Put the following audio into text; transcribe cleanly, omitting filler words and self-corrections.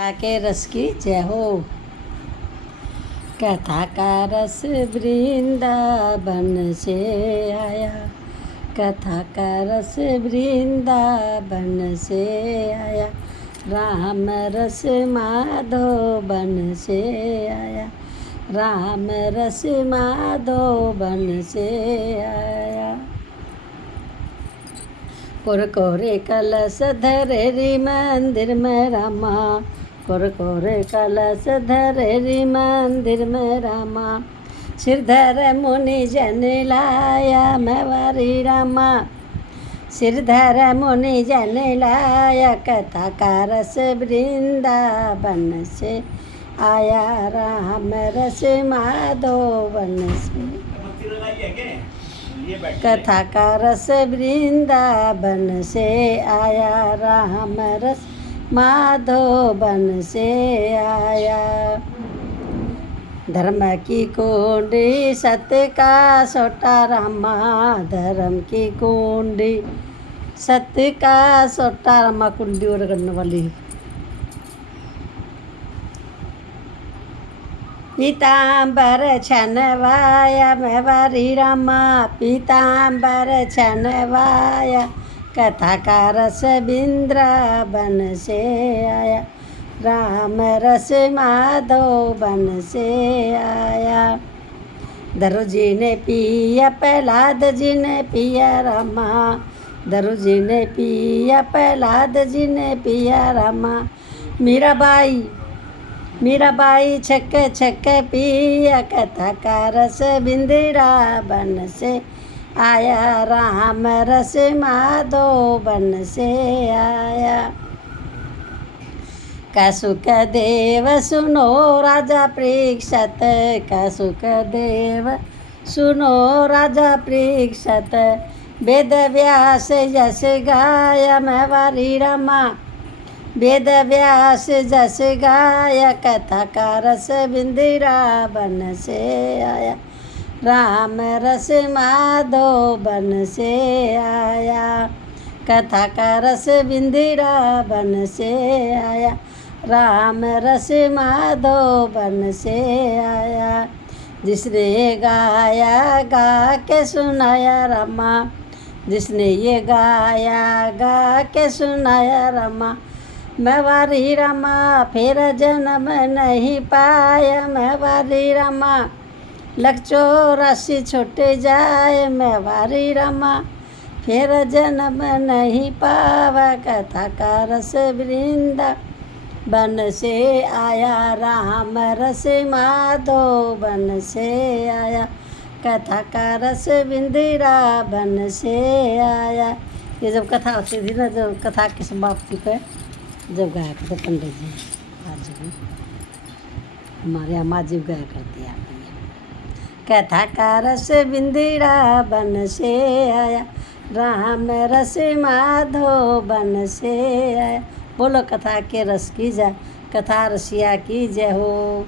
कथा के रस की जय हो। कथा का रस वृंदावन से आया, कथा का रस वृंदावन से आया, राम रस माधोवन से आया, राम रस माधोवन से आया। कोरे कलश धरे री मंदिर में रामा, कोरे कलश धरे री मंदिर में रामा, सिरधर मुनि जन लाया मैवारी रामा, सिरधर मुनि जन लाया, कथा का रस वृंदावन से आया, राम रस माधोवन से। कथा का रस वृंदावन से आया, राम रस माधोवन से आया। धर्म की कुंडी सत्य का सोटा रामा, धर्म की कुंडी सत्य का सोटा रामा, कुंडी और करने वाली। पीताम्बर छनवाया मैवारी रामा, पीताम्बर छनवाया, कथा का रस वृंदावन से आया, राम रस माधोवन से आया। दरु जी ने पिया प्रहलाद जी ने पिया रामा, दरु जी ने पिया प्रहलाद जी ने पिया रामा, मीराबाई छक छक पिया, कथा का रस वृंदावन से आया, राम रस माधोवन से आया। कसुक देव सुनो राजा परीक्षित, कसुक देव सुनो राजा परीक्षित, वेद व्यास जस गाया मैवारी रामा, वेद व्यास जस गाया, कथा का रस वृंदावन से आया, राम रस माधोवन से आया। कथा का रस वृंदावन से आया, राम रस माधोवन से आया। जिसने गाया गा के सुनाया रामा, जिसने ये गाया गा के सुनाया रामा, मैवारी रामा फिर जन्म नहीं पाया, मैवारी रामा लख 84 छूटे जाए, मैवारी रामा फिर जन्म नहीं पावा, कथा का रस वृंदावन से आया, राम रस माधोवन से आया, कथा का रस वृंदावन से आया। ये जब कथा होती थी ना, जब कथा की समाप्ति पे जब गाया करते पंडित जी, आज भी हमारे यहाँ माँ जी गाया करती है। कथा का रस वृंदावन से आया, राम रस माधोवन से आया। बोलो कथा के रस की जय, कथा रसिया की जय हो।